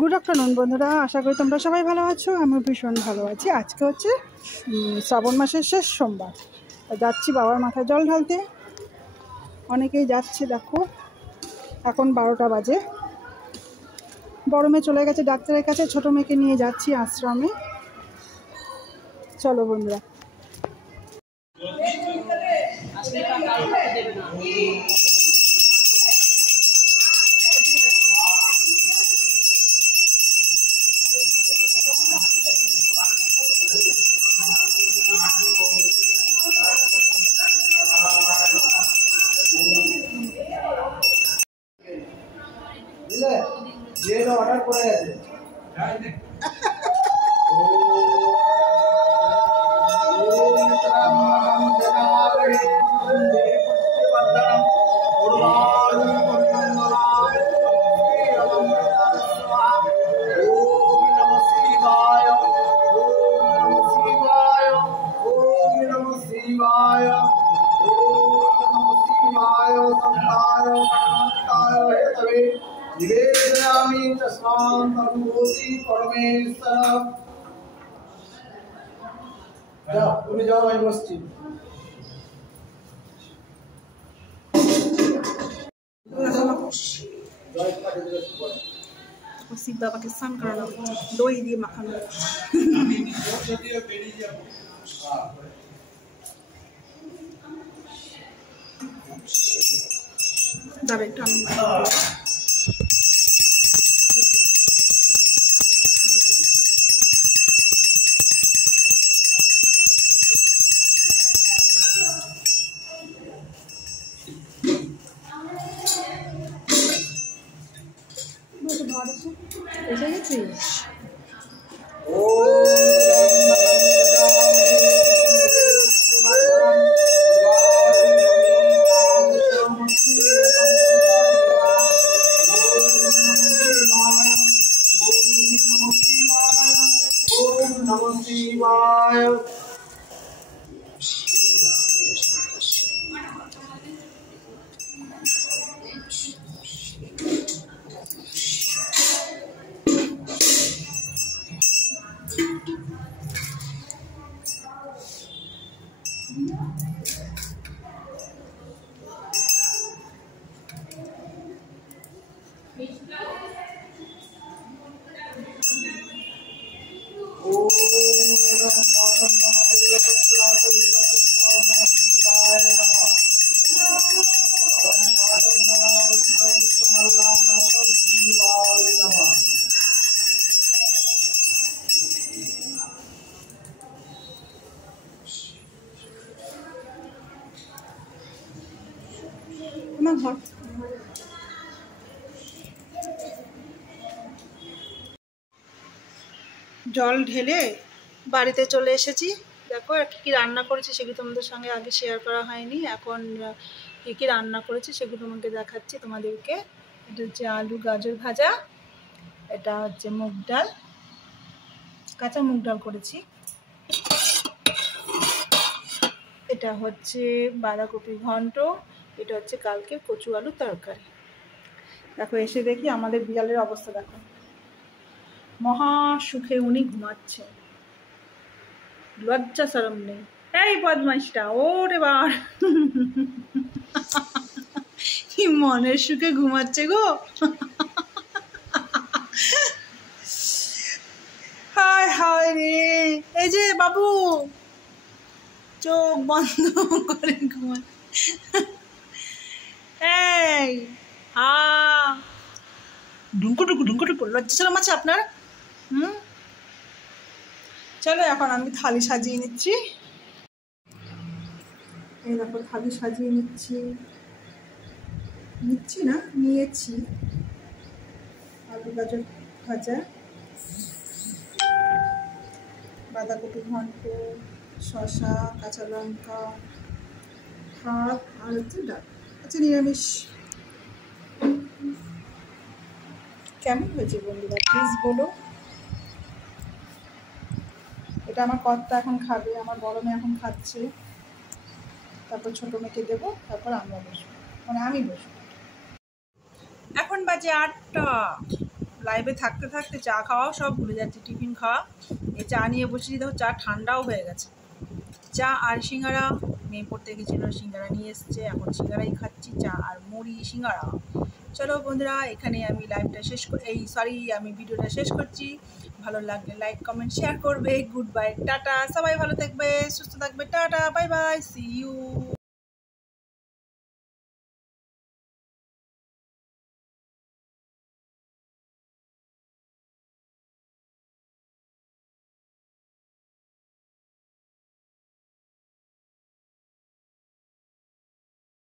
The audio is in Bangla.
গুড আফটারনুন বন্ধুরা, আশা করি তোমরা সবাই ভালো আছো। আমি ভীষণ ভালো আছি। আজকে হচ্ছে শ্রাবণ মাসের শেষ সোমবার। যাচ্ছি বাবার মাথায় জল ঢালতে। অনেকেই যাচ্ছে, দেখো এখন 12টা বাজে। বড় মেয়ে চলে গেছে ডাক্তারের কাছে, ছোট মেয়েকে নিয়ে যাচ্ছি আশ্রমে। চলো বন্ধুরা। অর্ডার করে গেছে निवेदयामि तस्मात् तद्भूति परमेश्वर। जाओ তুমি যাও, আমি বসছি। শিব বাবাকে স্নান করানো হচ্ছে, দই দিয়ে মাখানো হচ্ছে। দাঁড়া একটু আমি এসে গেছিস। नमः शिवाय। জল ঢেলে বাড়িতে চলে এসেছি। দেখো কী রান্না করেছি সেগুলো তোমাদের সঙ্গে আগে শেয়ার করা হয়নি। এখন কী রান্না করেছি সেগুলো তোমাকে দেখাচ্ছি তোমাদেরকে। এটা হচ্ছে আলু গাজর ভাজা, এটা হচ্ছে মুগ ডাল, কাঁচা মুগ ডাল করেছি, এটা হচ্ছে বাঁধাকপি ঘন্ট, এটা হচ্ছে কালকে কচু আলু তরকারি। দেখো এসে দেখি আমাদের বিড়ালের অবস্থা, দেখো মহা সুখে উনি ঘুমাচ্ছে, লজ্জা শরম নেই। এই বদমাইশটা, ওরে বার কি মনের সুখে ঘুমাচ্ছে গো। হায় হায় রে, এই যে বাবু চোখ বন্ধ করে ঘুমায়। এই ঢুঙ্কুটুকু ঢুঙ্কুটুকু, লজ্জা শরম আছে আপনার? চলো এখন আমি থালি সাজিয়ে নিচ্ছি। এই দেখো থালি সাজিয়ে নিয়েছি। আলু গাজর ভাজা, বাঁধাকপি ঘন্ট, শসা, কাঁচা লঙ্কা, ভাত আর হচ্ছে ডাল। আচ্ছা নিরামিষ। কেমন হয়েছে বন্ধুরা প্লিজ বলো। এটা আমার কর্তা এখন খাবে, আমার বড় মেয়ে এখন খাচ্ছে, তারপর ছোটো মেয়েকে দেবো, তারপর আমরা বসবো, মানে আমি বসবো। এখন বাজে 8টা, লাইভে থাকতে থাকতে চা খাওয়াও সব ভুলে যাচ্ছি, টিফিন খাওয়া। এই চা নিয়ে বসেছি, দেখো চা ঠান্ডাও হয়ে গেছে। চা আর সিঙ্গারা, মেয়ে পড়তে গেছিলো, সিঙ্গারা নিয়ে এসছে, এখন সিঙ্গারাই খাচ্ছি, চা আর মুড়ি সিঙ্গারা। চলো বন্ধুরা, এখানে আমি লাইভটা শেষ আমি ভিডিওটা শেষ করছি। ভালো লাগলে লাইক কমেন্ট শেয়ার করবে। গুড বাই, টাটা, সবাই ভালো থাকবে, সুস্থ থাকবে, tata, bye bye, see you.